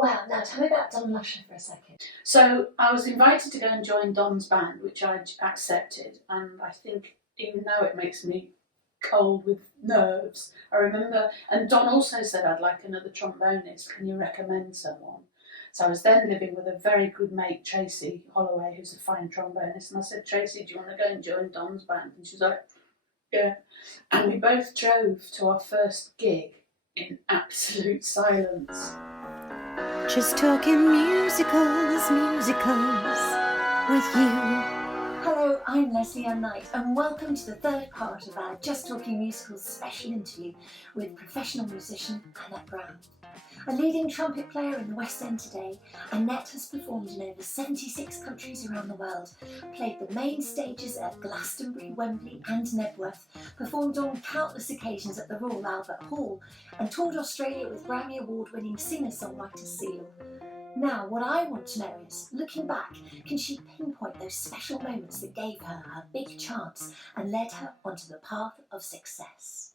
Wow, now tell me about Don Lusher for a second. So I was invited to go and join Don's band, which I accepted, and I think even now it makes me cold with nerves. I remember, and Don also said, I'd like another trombonist, can you recommend someone? So I was then living with a very good mate, Tracy Holloway, who's a fine trombonist, and I said, Tracy, do you want to go and join Don's band? And she was like, yeah. And we both drove to our first gig in absolute silence. Just talking musicals with you. Hello, I'm Lesley Knight, and welcome to the third part of our Just Talking Musicals special interview with professional musician Annette Brown. A leading trumpet player in the West End today, Annette has performed in over 76 countries around the world, played the main stages at Glastonbury, Wembley and Nebworth, performed on countless occasions at the Royal Albert Hall, and toured Australia with Grammy Award-winning singer-songwriter Seal. Now, what I want to know is, looking back, can she pinpoint those special moments that gave her her big chance and led her onto the path of success?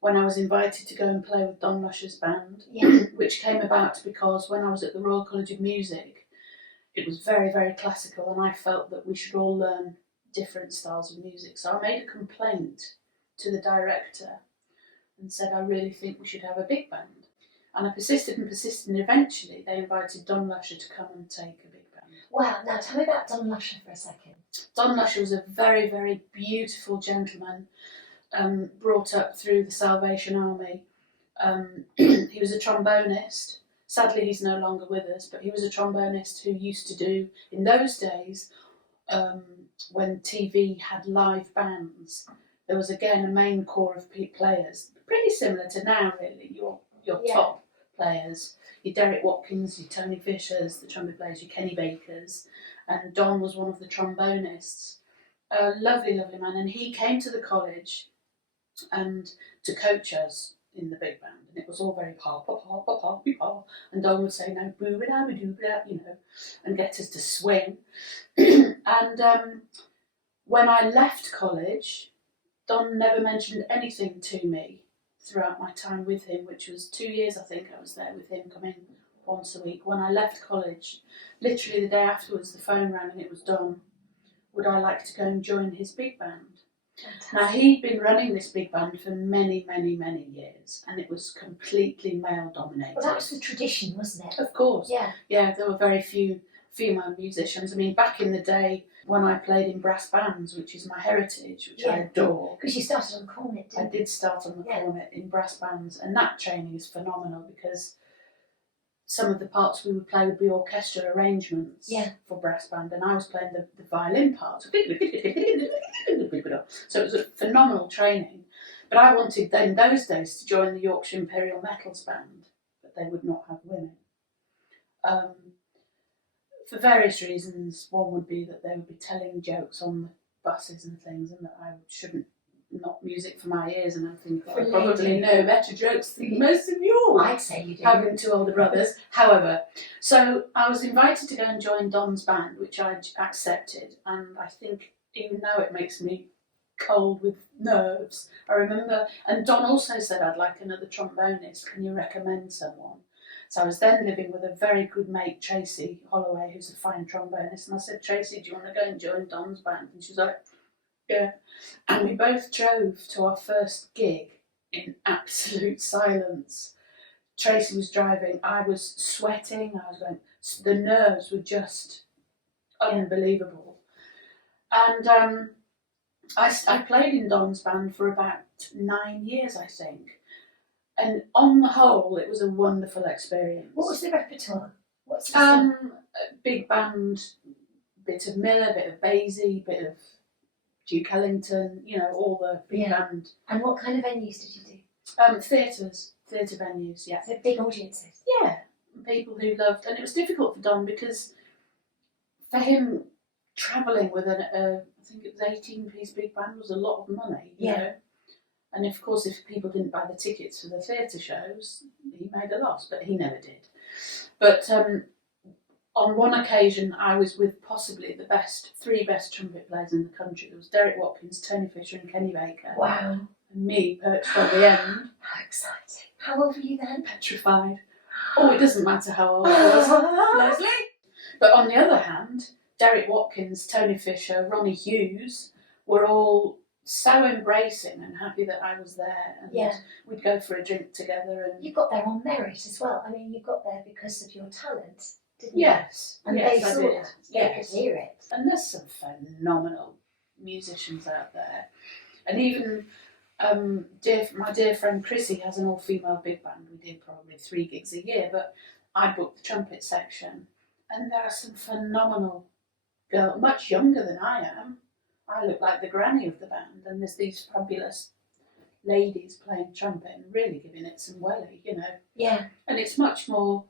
When I was invited to go and play with Don Lusher's band, which came about because when I was at the Royal College of Music, it was very, very classical, and I felt that we should all learn different styles of music. So I made a complaint to the director and said, I really think we should have a big band. And I persisted, and eventually they invited Don Lusher to come and take a big band. Wow, now tell me about Don Lusher for a second. Don Lusher was a very, very beautiful gentleman, brought up through the Salvation Army. He was a trombonist. Sadly, he's no longer with us, but he was a trombonist who used to do, in those days, when TV had live bands, there was again a main core of players, pretty similar to now, really, your top players, your Derek Watkins, your Tony Fishers, the trumpet players, your Kenny Bakers, and Don was one of the trombonists. A lovely, lovely man, and he came to the college and to coach us in the big band, and it was all very pa pa pa pa pa pa, and Don would say no boo da boo doo da, and get us to swing. And when I left college, Don never mentioned anything to me throughout my time with him, which was 2 years, I think I was there with him, coming once a week. When I left college, literally the day afterwards, the phone rang and it was Don. Would I like to go and join his big band? Fantastic. Now, he'd been running this big band for many, many, many years, and it was completely male-dominated. Well, that was the tradition, wasn't it? Of course. Yeah. Yeah, there were very few female musicians. I mean, back in the day when I played in brass bands, which is my heritage, which I adore. Because you started on cornet, didn't you? I did start on the cornet in brass bands, and that training is phenomenal because some of the parts we would play would be orchestral arrangements for brass band, and I was playing the violin parts. So it was a phenomenal training. But I wanted then, those days, to join the Yorkshire Imperial Metals Band, but they would not have women. For various reasons. One would be that they would be telling jokes on the buses and things, and that I shouldn't, not music for my ears, and I think I probably know better jokes than most of you all. I'd say you do. Having two older brothers. However, so I was invited to go and join Don's band, which I accepted, and I think even now it makes me cold with nerves. I remember, and Don also said, I'd like another trombonist, can you recommend someone? So I was then living with a very good mate, Tracy Holloway, who's a fine trombonist, and I said, Tracy, do you want to go and join Don's band? And she was like, yeah. And we both drove to our first gig in absolute silence. Tracy was driving, I was sweating, I was going, the nerves were just unbelievable. And I played in Don's band for about 9 years, I think. And on the whole, it was a wonderful experience. What was the repertoire? What's the big band, bit of Miller, bit of Basie, bit of Duke Ellington, all the big band. And what kind of venues did you do? Theatre venues, yeah. So big audiences? Yeah, people who loved, and it was difficult for Don because for him, travelling with I think it was 18-piece big band was a lot of money, you know. And of course, if people didn't buy the tickets for the theatre shows, he made a loss, but he never did. But on one occasion, I was with possibly the three best trumpet players in the country. There was Derek Watkins, Tony Fisher and Kenny Baker. Wow. And me perched on the end. How exciting. How old were you then? Petrified. Oh, it doesn't matter how old I was, Lesley. But on the other hand, Derek Watkins, Tony Fisher, Ronnie Hughes were all so embracing and happy that I was there, and we'd go for a drink together. And you got there on merit as well. I mean, you got there because of your talent, didn't you? yes, And yes, they saw I did. that. They could hear it. And there's some phenomenal musicians out there, and even my dear friend Chrissy has an all-female big band. We do probably 3 gigs a year, but I booked the trumpet section, and there are some phenomenal girls, much younger than I am. I look like the granny of the band, and there's these fabulous ladies playing trumpet and really giving it some welly, you know. Yeah. And it's much more,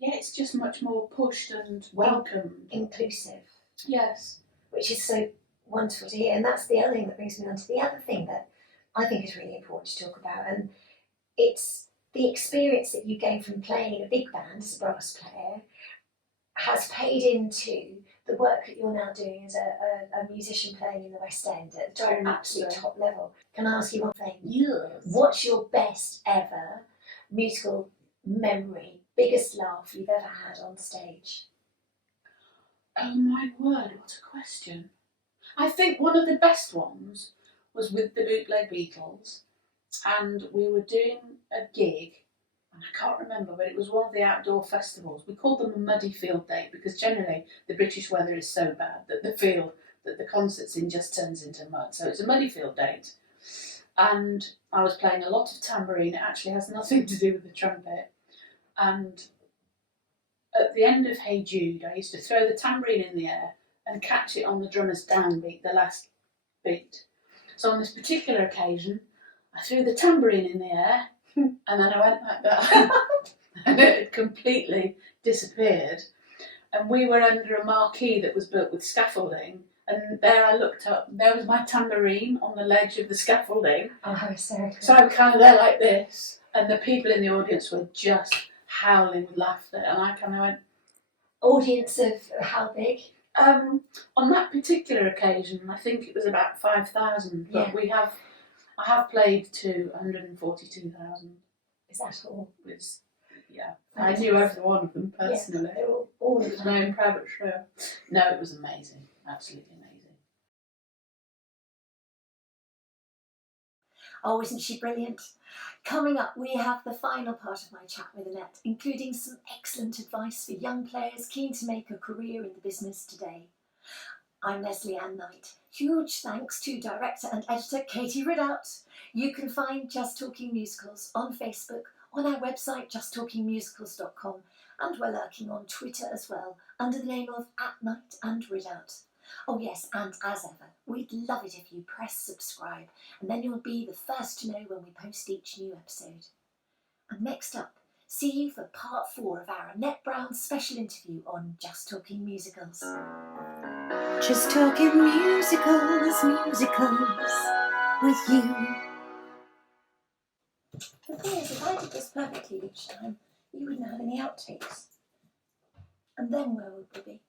it's just much more pushed and welcomed. Inclusive. Yes. Which is so wonderful to hear. And that's the other thing that brings me on to the other thing that I think is really important to talk about. And it's the experience that you gain from playing in a big band as a brass player has paid into the work that you're now doing as a musician playing in the West End at the absolute top level. Can I ask you one thing? Yes. What's your best ever musical memory, biggest laugh you've ever had on stage? Oh my word, what a question. I think one of the best ones was with the Bootleg Beatles, and we were doing a gig, and I can't remember, but it was one of the outdoor festivals. We called them a muddy field date because generally the British weather is so bad that the field that the concert's in just turns into mud. So it's a muddy field date. And I was playing a lot of tambourine. It actually has nothing to do with the trumpet. And at the end of Hey Jude, I used to throw the tambourine in the air and catch it on the drummer's downbeat, the last beat. So on this particular occasion, I threw the tambourine in the air, and then I went like that, and it had completely disappeared. And we were under a marquee that was built with scaffolding, and there I looked up, and there was my tambourine on the ledge of the scaffolding. Oh, how hysterical. So I'm kind of there like this, and the people in the audience were just howling with laughter, and I kind of went... Audience of how big? On that particular occasion, I think it was about 5,000, but I have played to 142,000. Is that all? It's, I knew every one of them personally. Yes, they're all it was known private show. No, it was amazing, absolutely amazing. Oh, isn't she brilliant? Coming up, we have the final part of my chat with Annette, including some excellent advice for young players keen to make a career in the business today. I'm Lesley Ann Knight. Huge thanks to director and editor Katie Ridout. You can find Just Talking Musicals on Facebook, on our website justtalkingmusicals.com, and we're lurking on Twitter as well under the name of @KnightandRidout. Oh yes, and as ever, we'd love it if you press subscribe, and then you'll be the first to know when we post each new episode. And next up, see you for part 4 of our Annette Brown special interview on Just Talking Musicals. Just talking musicals, musicals with you. The thing is, if I did this perfectly each time, you wouldn't have any outtakes. And then where would we be?